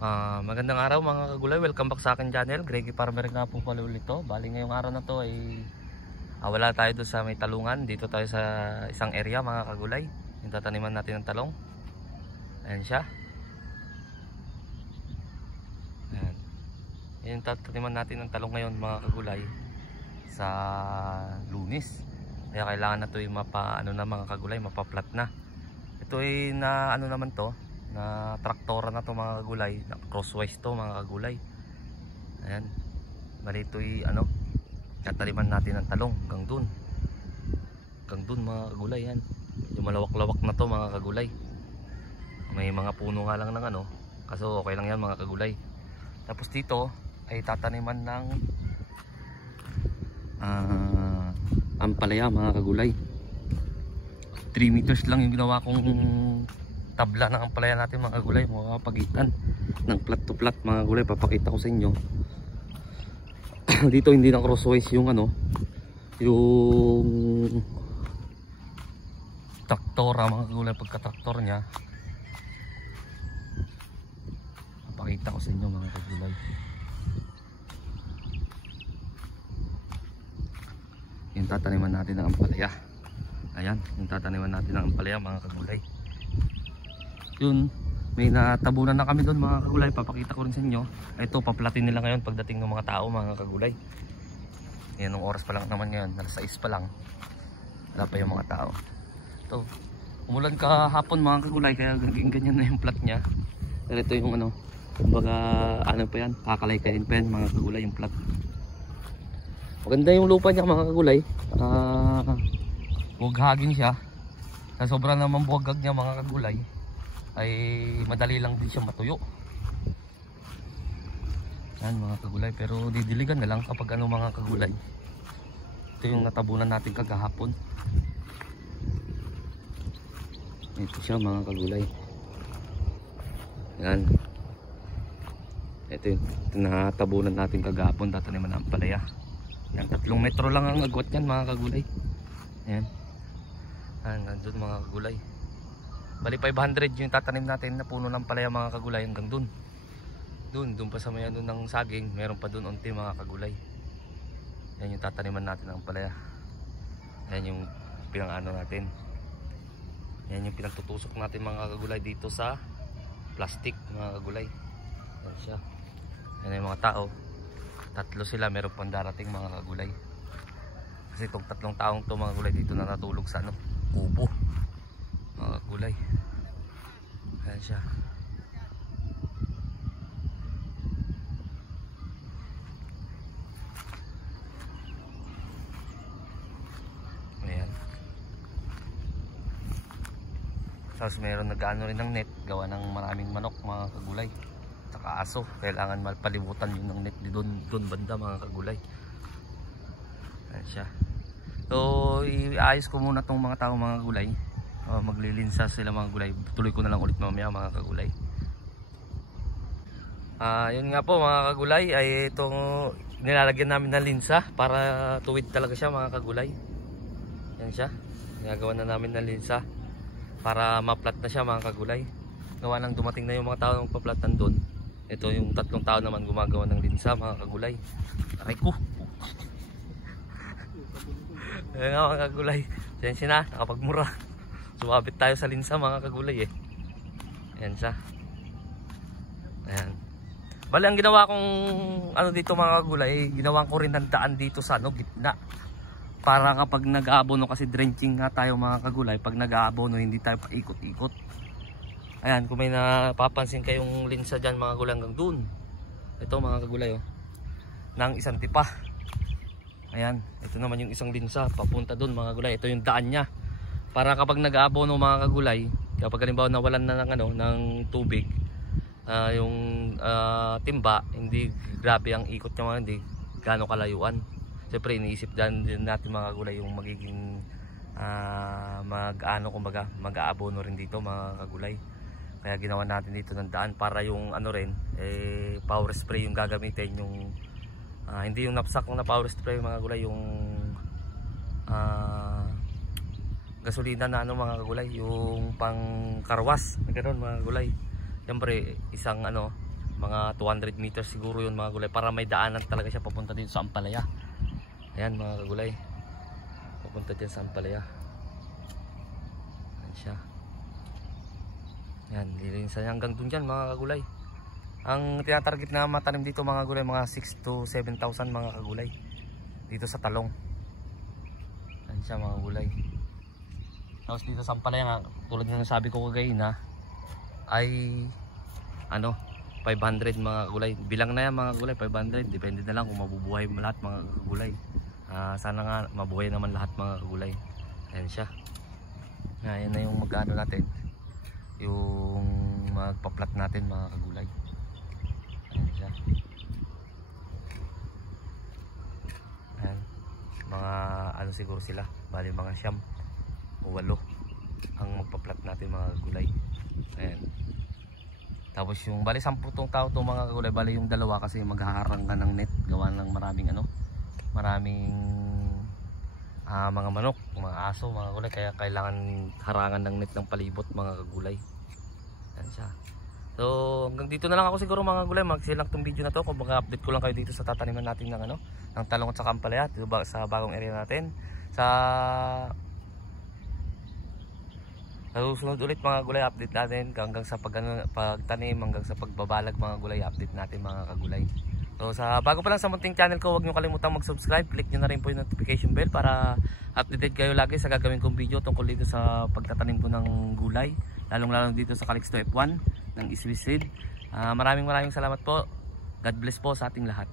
Magandang araw mga kagulay, welcome back sa akin channel. Greggy Farmer nga po pala ulit to. Bali ngayong araw na to ay wala tayo doon sa may talungan. Dito tayo sa isang area mga kagulay. Yung tataniman natin ng talong. Ayan siya. Ayan. Yung tataniman natin ng talong ngayon mga kagulay sa Lunes. Kaya kailangan na to yung mga kagulay, mapaplat na. Ito ay na naman to, na traktora na to mga kagulay, na crosswise to mga kagulay. Ayan, bali ito'y tataliman natin ng talong hanggang dun mga kagulay. Yan, yung malawak-lawak na to mga kagulay. May mga puno nga lang ng kaso okay lang yan mga kagulay. Tapos dito ay tataniman ng ampalaya mga kagulay. 3 meters lang yung ginawa kong tabla ng ampalaya natin mga kagulay, mga pagitan ng plat to plat mga kagulay. Papakita ko sa inyo. Dito hindi na crosswise yung yung traktora mga kagulay. Pagka traktor nya, papakita ko sa inyo mga kagulay. Yung tataniman natin ng ampalaya. Ayan, yung tataniman natin ng ampalaya mga kagulay. Yun, may natabunan na kami doon mga kagulay. Papakita ko rin sa inyo. Ito, paplatin nila ngayon pagdating ng mga tao mga kagulay. Yan, ng oras pa lang naman ngayon, alas 6 pa lang. Wala pa yung mga tao. Ito, umulan kahapon mga kagulay, kaya ganyan na yung plat nya. Pero ito yung kumbaga pa yan, kakalay-kayin pa yan mga kagulay yung plat. Maganda yung lupa niya mga kagulay. Buwaghagin siya. Sa sobrang naman buwaghag niya mga kagulay, ay madali lang din siya matuyo. Yan mga kagulay, pero didiligan na lang kapag mga kagulay. Ito yung natabunan natin kagahapon. Ito siya mga kagulay. Yan, ito yung natabunan natin kagahapon. Tataniman ng ampalaya. Yan, 3 metro lang ang agwat yan mga kagulay. Yan, nandun mga kagulay. Bali 500 yung tatanim natin na puno ng palaya mga kagulay hanggang dun pa sa may ng saging, meron pa dun unti mga kagulay. Yan yung tataniman natin ng palaya. Yan yung natin. Yan yung pinagtutusok natin mga kagulay dito sa plastic mga kagulay. Yan siya. Yan yung mga tao. 3 sila, meron pang darating mga kagulay. Kasi itong 3 taong to mga kagulay dito na natulog sa kubo mga kagulay. Ayan siya. Ayan. Tapos meron nag-ano rin ng net, gawa ng maraming manok mga kagulay, tsaka aso. Kailangan malpalibutan yun ng net doon banda mga kagulay. Ayan siya. So iayos ko muna tong mga tao mga kagulay. Maglilinsa sila mga gulay. Tuloy ko na lang ulit mamaya mga kagulay. Yun nga po mga kagulay, ay itong nilalagyan namin ng linsa para tuwid talaga siya mga kagulay. Yan siya, ginagawa na namin ng linsa para maplat na siya mga kagulay. Gawa nang dumating na yung mga tao ng paplatan doon. Ito yung 3 tao naman gumagawa ng linsa mga kagulay. Aray ko. Ayan nga mga kagulay, sensya na, nakapagmura. Sumabit tayo sa linsa mga kagulay eh. Ayan siya. Ayan. Bali ang ginawa kong dito mga kagulay, ginawa ko rin ng daan dito sa gitna. Para kapag nag-aabono, kasi drenching nga tayo mga kagulay, pag nag-aabono hindi tayo paikot-ikot. Ayan, kung may napapansin kayong linsa dyan mga kagulay hanggang dun. Ito mga kagulay ng isang tipa. Ayan, ito naman yung isang linsa papunta dun mga kagulay. Ito yung daan nya. Para kapag nag-aabono mga kagulay, kapag halimbawa nawalan na ng tubig, yung timba, hindi grabe ang ikot niya, hindi gaano kalayuan. Siyempre iniisip din natin mga kagulay yung magiging mag-aabono rin dito mga kagulay. Kaya ginawa natin dito ng daan para yung power spray yung gagamitin, yung hindi yung knapsack na power spray mga kagulay, yung gasolina na mga kagulay, yung pang karwas, ganoon mga kagulay. Siyempre isang Mga 200 meters siguro yun mga kagulay, para may daanan talaga siya papunta dito sa Ampalaya. Ayan mga kagulay, papunta dyan sa Ampalaya. Ayan siya. Ayan, lilinisan niya hanggang dun dyan mga kagulay. Ang tinatarget na matanim dito mga kagulay, mga 6 to 7,000 mga kagulay dito sa talong. Ayan siya mga kagulay. Tapos dito sa Ampalaya nga, tulad ng sabi ko kagayina, ay ano, 500 mga kagulay. Bilang na yan mga kagulay, 500. Depende na lang kung mabubuhay lahat mga kagulay. Sana nga mabuhay naman lahat mga kagulay. Ayan siya. Ayan na yung mag-ano natin, yung magpa-plat natin mga kagulay. Ayan siya. Ayan. Mga ano siguro sila, bali mga siyam o 8 ang magpa-plat natin mga kagulay. Ayan. Tapos yung bali 10 tao to mga kagulay, bali yung dalawa kasi maghaharang ka ng net, gawa ng maraming ano, maraming mga manok, mga aso mga kagulay, kaya kailangan harangan ng net ng palibot mga kagulay. Ayan siya. So hanggang dito na lang ako siguro mga kagulay, mag-select tong video na to. Kung update ko lang kayo dito sa tataniman natin ng ano, ng talong at saka ampalaya dito sa bagong area natin. Sa susunod ulit mga gulay, update natin hanggang sa pagtanim, hanggang sa pagbabalag mga gulay, update natin mga kagulay. So sa bago pa lang sa munting channel ko, huwag nyo kalimutang mag-subscribe, click nyo na rin po yung notification bell para updated kayo lagi sa gagawin kong video tungkol dito sa pagtatanim ko ng gulay, lalong lalo dito sa Calixto F1 ng Swiss Seed. Maraming salamat po. God bless po sa ating lahat.